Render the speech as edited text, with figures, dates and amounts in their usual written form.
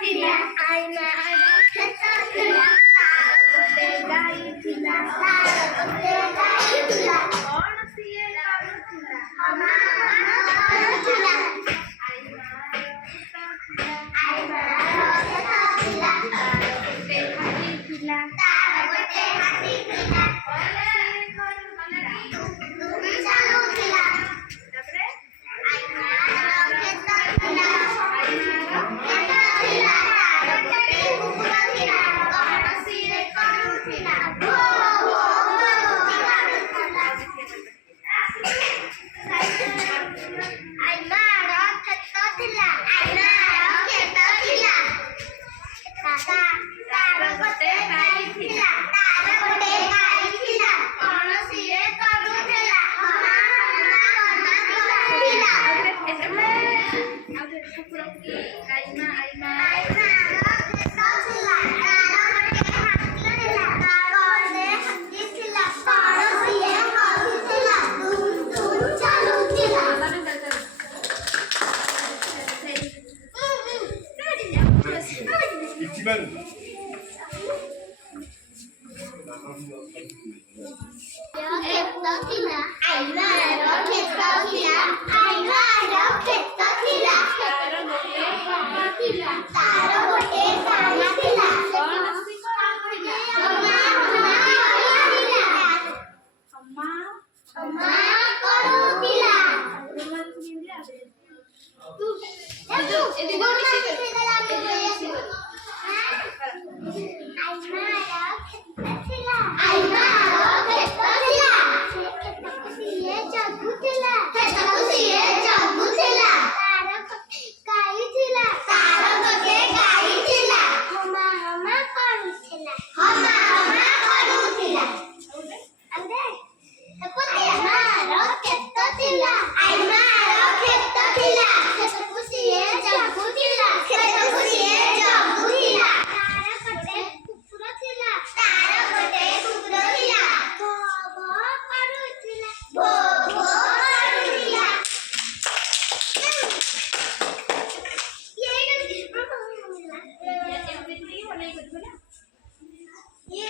ଥିଲା ଆଇନା କ୍ଷେତ ଥିଲା ତାର ଗୋଟେ ଗାଈ ଥିଲା ତାର ଗୋଟେ ଗାଈ ଥିଲା କଣ ସିଏ କରୁଥିଲା ହମା କରୁଥିଲା ଆଇନାର କ୍ଷେତ ଥିଲା ଆଇନାର କ୍ଷେତ ଥିଲା ତାର ଗୋଟେ ହାତୀ ଥିଲା ତାର ଗୋଟେ ହାତୀ ଥିଲା କଣ ସିଏ କରୁଥିଲା ଦୁମ୍ ଚାଲୁଥିଲା ତାପରେ ଆଇନାର କ୍ଷେତ ଥିଲା ଆଇନାର କ୍ଷେତ ଥିଲା ତାର ଗୋଟେ କୁକୁର ଥିଲା କଣ ସିଏ କରୁଥିଲା ଭୋ ଭୋ କରୁଥିଲା ଆଇନାର କ୍ଷେତ ଥିଲା ଆଇନାର କ୍ଷେତ ଥିଲା ତାର ଗୋଟେ ଗାଈ ଥିଲା ତାର ଗୋଟେ ଗାଈ ଥିଲା କଣ ସିଏ କରୁଥିଲା ହମା ହମା କରୁଥିଲା ଆଇନାର କ୍ଷେତ ଥିଲା ତାର ଗୋଟେ ହାତୀ ଥିଲା ତାର ଗୋଟେ ହାତୀ ଥିଲା କଣ ସିଏ କରୁଥିଲା ଦୁମ୍ ଦୁମ୍ ଚାଲୁଥିଲା କ୍ଷେତ ଥିଲା ଆଇନାର କ୍ଷେତ ଥିଲା ଆଇନାର କ୍ଷେତ ଥିଲା ତାର ଗୋଟେ ଗାଈ ଥିଲା ତାର ଗୋଟେ ଗାଈ ଥିଲା କଣ ସିଏ କରୁଥିଲା ହମା ହମା କରୁଥିଲା ଆଇନାର କ୍ଷେତ ଥିଲା କ୍ଷେତକୁ ସିଏ ଜଗୁଥିଲା କ୍ଷେତକୁ ସିଏ ଜଗୁଥିଲା ତାର ଗାଈ ଥିଲା ତାର ଗୋଟେ ଗାଈ ଥିଲା ହମା ହମା କରୁଥିଲା ହମା ହମା କରୁଥିଲା ଆଇନାର କ୍ଷେତ ଥିଲା ଆଇନାର କ୍ଷେତ ଥିଲା କ୍ଷେତକୁ ସିଏ ଜଗୁଥିଲା କ୍ଷେତକୁ ସିଏ ଜଗୁଥିଲା ତାର ଗୋଟେ କୁକୁର ଥିଲା ତାର ଗୋଟେ କୁକୁର ଥିଲା ଭୋ ଭୋ କରୁଥିଲା ଭୋ ଭୋ କରୁଥିଲା ଇଏ